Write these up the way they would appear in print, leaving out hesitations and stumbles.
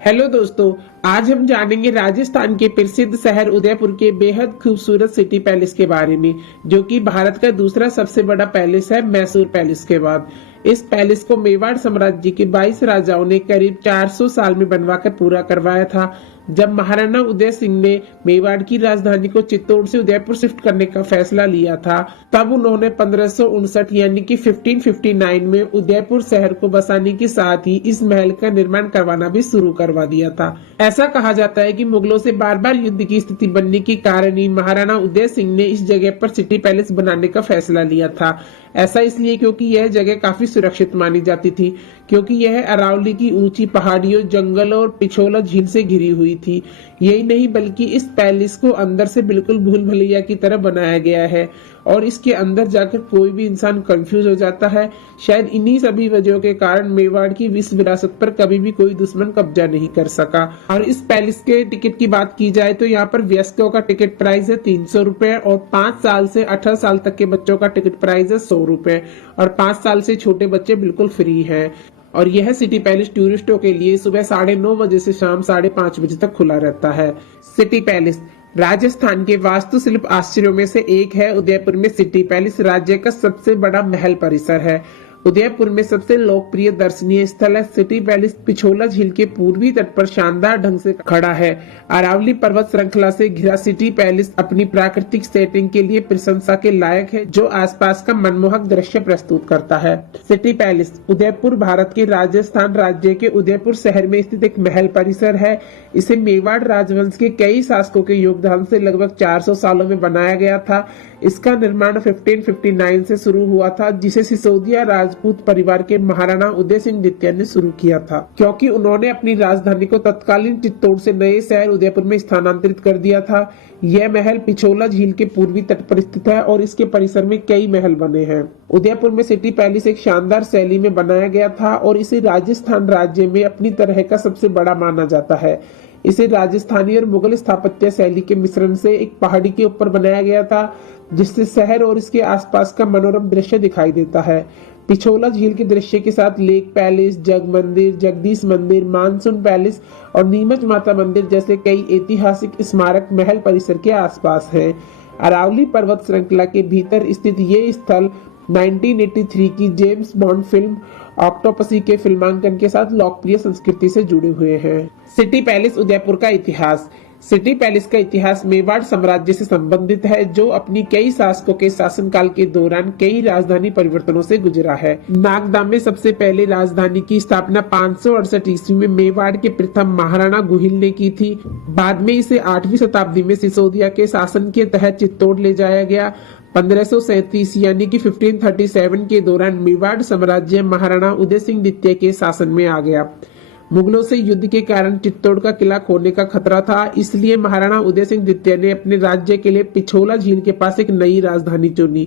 Hello दोस्तों, आज हम जानेंगे राजस्थान के प्रसिद्ध शहर उदयपुर के बेहद खूबसूरत सिटी पैलेस के बारे में, जो कि भारत का दूसरा सबसे बड़ा पैलेस है मैसूर पैलेस के बाद। इस पैलेस को मेवाड़ साम्राज्य के 22 राजाओं ने करीब 400 साल में बनवाकर पूरा करवाया था। जब महाराणा उदय सिंह ने मेवाड़ की राजधानी को चित्तौड़ से उदयपुर शिफ्ट करने का फैसला लिया था, तब उन्होंने 1559 यानी कि 1559 में उदयपुर शहर को बसाने के साथ ही इस महल का निर्माण करवाना भी शुरू करवा दिया था। ऐसा कहा जाता है कि मुगलों से बार बार युद्ध की स्थिति बनने के कारण ही महाराणा उदय सिंह ने इस जगह पर सिटी पैलेस बनाने का फैसला लिया था। ऐसा इसलिए क्योंकि यह जगह काफी सुरक्षित मानी जाती थी, क्योंकि यह अरावली की ऊंची पहाड़ियों, जंगलों और पिछोला झील से घिरी हुई थी। यही नहीं बल्कि इस पैलेस को अंदर से बिल्कुल भूल भुलैया की तरह बनाया गया है और इसके अंदर जाकर कोई भी इंसान कंफ्यूज हो जाता है। शायद इन्हीं सभी वजहों के कारण मेवाड़ की विश्व विरासत पर कभी भी कोई दुश्मन कब्जा नहीं कर सका। और इस पैलेस के टिकट की बात की जाए तो यहाँ पर वयस्कों का टिकट प्राइस है 300 रुपए और 5 साल से 18 साल तक के बच्चों का टिकट प्राइस है 100 रुपए और 5 साल से छोटे बच्चे बिल्कुल फ्री है। और यह सिटी पैलेस टूरिस्टों के लिए सुबह 9:30 बजे से शाम 5:30 बजे तक खुला रहता है। सिटी पैलेस राजस्थान के वास्तुशिल्प आश्चर्यों में से एक है। उदयपुर में सिटी पैलेस राज्य का सबसे बड़ा महल परिसर है। उदयपुर में सबसे लोकप्रिय दर्शनीय स्थल है सिटी पैलेस। पिछोला झील के पूर्वी तट पर शानदार ढंग से खड़ा है। अरावली पर्वत श्रृंखला से घिरा सिटी पैलेस अपनी प्राकृतिक सेटिंग के लिए प्रशंसा के लायक है, जो आसपास का मनमोहक दृश्य प्रस्तुत करता है। सिटी पैलेस उदयपुर भारत के राजस्थान राज्य के उदयपुर शहर में स्थित एक महल परिसर है। इसे मेवाड़ राजवंश के कई शासकों के योगदान से लगभग 400 सालों में बनाया गया था। इसका निर्माण 1559 से शुरू हुआ था, जिसे सिसोदिया राजपूत परिवार के महाराणा उदय सिंह द्वितीय ने शुरू किया था, क्योंकि उन्होंने अपनी राजधानी को तत्कालीन चित्तौड़ से नए शहर उदयपुर में स्थानांतरित कर दिया था। यह महल पिछोला झील के पूर्वी तट पर स्थित है और इसके परिसर में कई महल बने हैं। उदयपुर में सिटी पैलेस एक शानदार शैली में बनाया गया था और इसे राजस्थान राज्य में अपनी तरह का सबसे बड़ा माना जाता है। इसे राजस्थानी और मुगल स्थापत्य शैली के मिश्रण से एक पहाड़ी के ऊपर बनाया गया था, जिससे शहर और इसके आसपास का मनोरम दृश्य दिखाई देता है। पिछोला झील के दृश्य के साथ लेक पैलेस, जग मंदिर, जगदीश मंदिर, मानसून पैलेस और नीमच माता मंदिर जैसे कई ऐतिहासिक स्मारक महल परिसर के आसपास हैं। अरावली पर्वत श्रृंखला के भीतर स्थित ये स्थल 1983 की जेम्स बॉन्ड फिल्म ऑक्टोपसी के फिल्मांकन के साथ लोकप्रिय संस्कृति से जुड़े हुए हैं। सिटी पैलेस उदयपुर का इतिहास। सिटी पैलेस का इतिहास मेवाड़ साम्राज्य से संबंधित है, जो अपनी कई शासकों के शासनकाल के दौरान कई राजधानी परिवर्तनों से गुजरा है। नागदा में सबसे पहले राजधानी की स्थापना 568 ईस्वी में मेवाड़ के प्रथम महाराणा गुहिल ने की थी। बाद में इसे 8वीं शताब्दी में सिसोदिया के शासन के तहत चित्तौड़ ले जाया गया। 1537 यानी कि 1537 के दौरान मेवाड़ साम्राज्य महाराणा उदय सिंह द्वितीय के शासन में आ गया। मुगलों से युद्ध के कारण चित्तौड़ का किला खोने का खतरा था, इसलिए महाराणा उदय सिंह द्वितीय ने अपने राज्य के लिए पिछोला झील के पास एक नई राजधानी चुनी,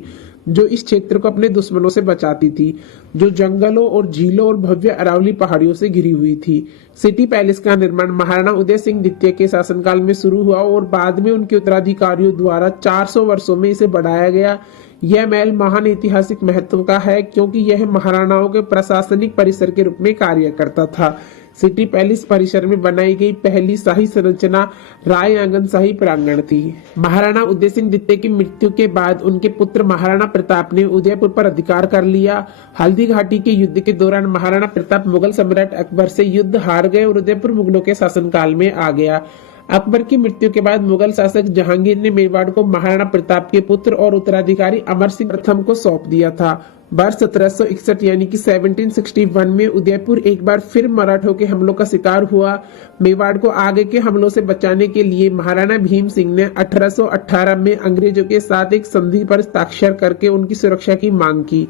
जो इस क्षेत्र को अपने दुश्मनों से बचाती थी, जो जंगलों और झीलों और भव्य अरावली पहाड़ियों से घिरी हुई थी। सिटी पैलेस का निर्माण महाराणा उदय सिंह द्वितीय के शासनकाल में शुरू हुआ और बाद में उनके उत्तराधिकारियों द्वारा 400 वर्षों में इसे बढ़ाया गया। यह महल महान ऐतिहासिक महत्व का है, क्योंकि यह महाराणाओं के प्रशासनिक परिसर के रूप में कार्य करता था। सिटी पैलेस परिसर में बनाई गई पहली शाही संरचना राय आंगन शाही प्रांगण थी। महाराणा उदय सिंह द्वितीय की मृत्यु के बाद उनके पुत्र महाराणा प्रताप ने उदयपुर पर अधिकार कर लिया। हल्दी घाटी के युद्ध के दौरान महाराणा प्रताप मुगल सम्राट अकबर से युद्ध हार गए और उदयपुर मुगलों के शासनकाल में आ गया। अकबर की मृत्यु के बाद मुगल शासक जहांगीर ने मेवाड़ को महाराणा प्रताप के पुत्र और उत्तराधिकारी अमर सिंह प्रथम को सौंप दिया था। वर्ष 1761 यानी कि 1761 में उदयपुर एक बार फिर मराठों के हमलों का शिकार हुआ। मेवाड़ को आगे के हमलों से बचाने के लिए महाराणा भीम सिंह ने 1818 में अंग्रेजों के साथ एक संधि पर हस्ताक्षर करके उनकी सुरक्षा की मांग की।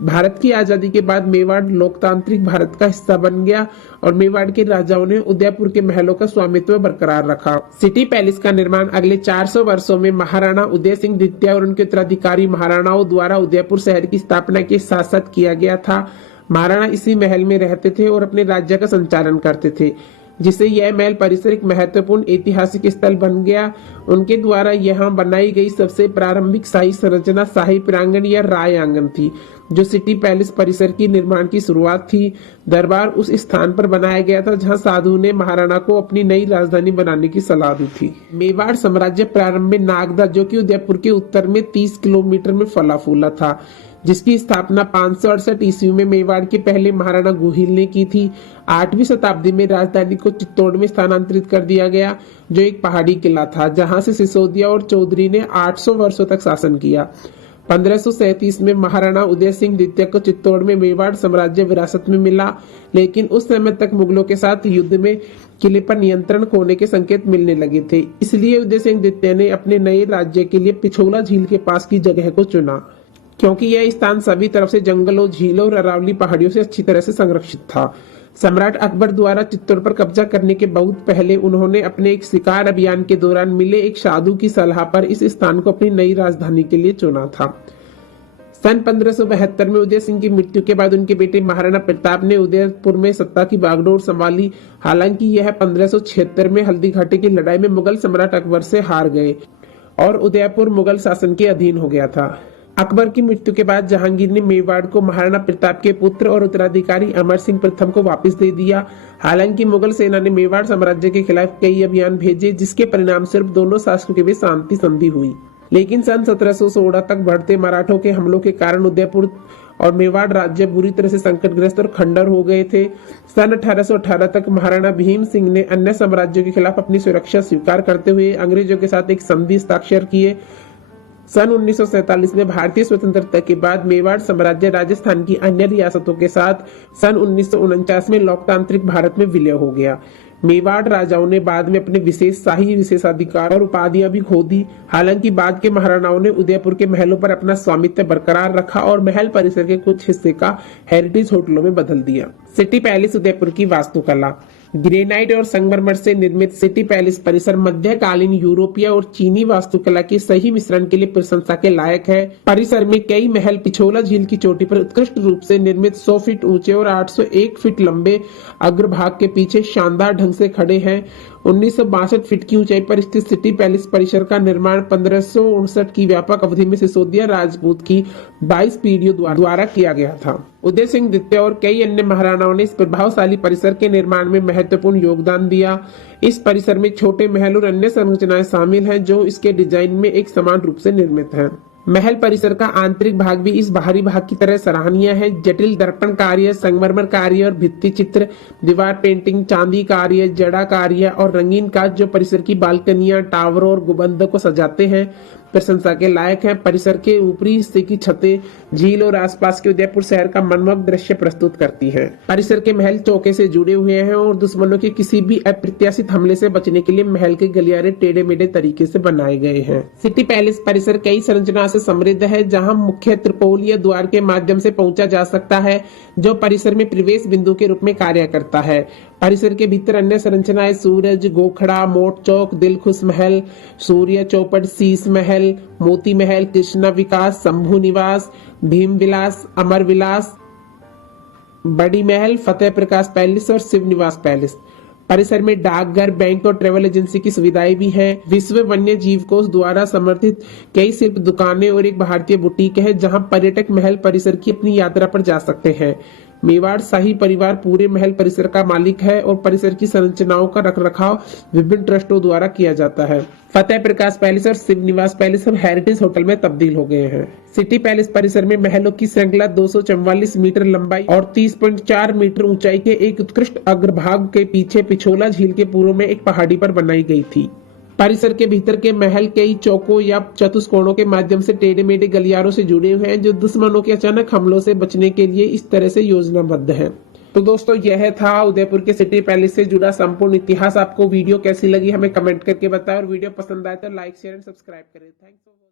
भारत की आजादी के बाद मेवाड़ लोकतांत्रिक भारत का हिस्सा बन गया और मेवाड़ के राजाओं ने उदयपुर के महलों का स्वामित्व बरकरार रखा। सिटी पैलेस का निर्माण अगले 400 वर्षों में महाराणा उदय सिंह द्वितीय और उनके उत्तराधिकारी महाराणाओं द्वारा उदयपुर शहर की स्थापना के साथ साथ किया गया था। महाराणा इसी महल में रहते थे और अपने राज्य का संचालन करते थे, जिससे यह महल परिसर एक महत्वपूर्ण ऐतिहासिक स्थल बन गया। उनके द्वारा यहाँ बनाई गई सबसे प्रारंभिक शाही संरचना शाही प्रांगण या राय आंगन थी, जो सिटी पैलेस परिसर की निर्माण की शुरुआत थी। दरबार उस स्थान पर बनाया गया था जहां साधु ने महाराणा को अपनी नई राजधानी बनाने की सलाह दी थी। मेवाड़ साम्राज्य प्रारंभ में नागदा, जो कि उदयपुर के उत्तर में 30 किलोमीटर में फला फूला था, जिसकी स्थापना 568 ईस्वी में मेवाड़ के पहले महाराणा गोहिल ने की थी। 8वीं शताब्दी में राजधानी को चित्तौड़ में स्थानांतरित कर दिया गया, जो एक पहाड़ी किला था, जहां से सिसोदिया और चौधरी ने 800 वर्षों तक शासन किया। 1537 में महाराणा उदय सिंह द्वितीय को चित्तौड़ में मेवाड़ साम्राज्य विरासत में मिला, लेकिन उस समय तक मुगलों के साथ युद्ध में किले पर नियंत्रण खोने के संकेत मिलने लगे थे। इसलिए उदय सिंह द्वितीय ने अपने नए राज्य के लिए पिछोला झील के पास की जगह को चुना, क्योंकि यह स्थान सभी तरफ से जंगलों, झीलों और अरावली पहाड़ियों से अच्छी तरह से संरक्षित था। सम्राट अकबर द्वारा चित्तौड़ पर कब्जा करने के बहुत पहले उन्होंने अपने एक शिकार अभियान के दौरान मिले एक साधु की सलाह पर इस स्थान को अपनी नई राजधानी के लिए चुना था। सन 1572 में उदय सिंह की मृत्यु के बाद उनके बेटे महाराणा प्रताप ने उदयपुर में सत्ता की बागडोर संभाली। हालांकि यह 1576 में हल्दी घाटी की लड़ाई में मुगल सम्राट अकबर से हार गए और उदयपुर मुगल शासन के अधीन हो गया था। अकबर की मृत्यु के बाद जहांगीर ने मेवाड़ को महाराणा प्रताप के पुत्र और उत्तराधिकारी अमर सिंह प्रथम को वापस दे दिया। हालांकि मुगल सेना ने मेवाड़ साम्राज्य के खिलाफ कई अभियान भेजे, जिसके परिणाम स्वरूप दोनों शासकों के बीच शांति संधि हुई। लेकिन सन 1716 तक बढ़ते मराठों के हमलों के कारण उदयपुर और मेवाड़ राज्य बुरी तरह से संकटग्रस्त और खंडर हो गए थे। सन 1818 तक महाराणा भीम सिंह ने अन्य साम्राज्यों के खिलाफ अपनी सुरक्षा स्वीकार करते हुए अंग्रेजों के साथ एक संधि हस्ताक्षर किए। सन 1947 में भारतीय स्वतंत्रता के बाद मेवाड़ साम्राज्य राजस्थान की अन्य रियासतों के साथ सन 1949 में लोकतांत्रिक भारत में विलय हो गया। मेवाड़ राजाओं ने बाद में अपने विशेष शाही विशेषाधिकार और उपाधियां भी खो दी। हालांकि बाद के महाराणाओं ने उदयपुर के महलों पर अपना स्वामित्व बरकरार रखा और महल परिसर के कुछ हिस्से का हेरिटेज होटलों में बदल दिया। सिटी पैलेस उदयपुर की वास्तुकला। ग्रेनाइट और संगमरमर से निर्मित सिटी पैलेस परिसर मध्यकालीन यूरोपीय और चीनी वास्तुकला के सही मिश्रण के लिए प्रशंसा के लायक है। परिसर में कई महल पिछोला झील की चोटी पर उत्कृष्ट रूप से निर्मित 100 फीट ऊंचे और 801 फीट लंबे अग्रभाग के पीछे शानदार ढंग से खड़े हैं। 1962 फीट की ऊंचाई पर स्थित सिटी पैलेस परिसर का निर्माण 1559 की व्यापक अवधि में सिसोदिया राजपूत की 22 पीढ़ियों द्वारा किया गया था। उदय सिंह द्वितीय और कई अन्य महाराणाओं ने इस प्रभावशाली परिसर के निर्माण में महत्वपूर्ण योगदान दिया। इस परिसर में छोटे महल और अन्य संरचनाएं शामिल हैं, जो इसके डिजाइन में एक समान रूप से निर्मित हैं। महल परिसर का आंतरिक भाग भी इस बाहरी भाग की तरह सराहनीय है। जटिल दर्पण कार्य, संगमरमर कार्य और भित्ति चित्र, दीवार पेंटिंग, चांदी कार्य, जड़ा कार्य और रंगीन कांच जो परिसर की बालकनियां, टावरों और गुंबदों को सजाते हैं, प्रशंसा के लायक हैं। परिसर के ऊपरी हिस्से की छतें झील और आसपास के उदयपुर शहर का मनमोहक दृश्य प्रस्तुत करती हैं। परिसर के महल चौके से जुड़े हुए हैं और दुश्मनों के किसी भी अप्रत्याशित हमले से बचने के लिए महल के गलियारे टेढ़े मेढ़े तरीके से बनाए गए हैं। सिटी पैलेस परिसर कई संरचना से समृद्ध है, जहां मुख्य त्रिपोल या द्वार के माध्यम से पहुंचा जा सकता है, जो परिसर में प्रवेश बिंदु के रूप में कार्य करता है। परिसर के भीतर अन्य संरचनाएं सूरज, गोखड़ा, मोट चौक, दिलखुश महल, सूर्य चौपट, शीश महल, मोती महल, कृष्णा विकास, शंभु निवास, भीम विलास, अमर विलास, बड़ी महल, फतेह प्रकाश पैलेस और शिव निवास पैलेस। परिसर में डाकघर, बैंक और ट्रेवल एजेंसी की सुविधाएं भी हैं। विश्व वन्य जीव कोष द्वारा समर्थित कई शिल्प दुकानें और एक भारतीय बुटीक है, जहां पर्यटक महल परिसर की अपनी यात्रा पर जा सकते हैं। मेवाड़ शाही परिवार पूरे महल परिसर का मालिक है और परिसर की संरचनाओं का रखरखाव विभिन्न ट्रस्टों द्वारा किया जाता है। फतेह प्रकाश पैलेस और शिव निवास पैलेस अब हेरिटेज होटल में तब्दील हो गए हैं। सिटी पैलेस परिसर में महलों की श्रृंखला 244 मीटर लंबाई और 30.4 मीटर ऊंचाई के एक उत्कृष्ट अग्रभाग के पीछे पिछोला झील के पूर्व में एक पहाड़ी पर बनाई गई थी। परिसर के भीतर के महल कई चौकों या चतुष्कोणों के माध्यम से टेढ़े मेढ़े गलियारों से जुड़े हुए हैं, जो दुश्मनों के अचानक हमलों से बचने के लिए इस तरह से योजनाबद्ध है। तो दोस्तों, यह था उदयपुर के सिटी पैलेस से जुड़ा संपूर्ण इतिहास। आपको वीडियो कैसी लगी हमें कमेंट करके बताएं और वीडियो पसंद आए तो लाइक, शेयर एंड सब्सक्राइब करें। थैंक्स।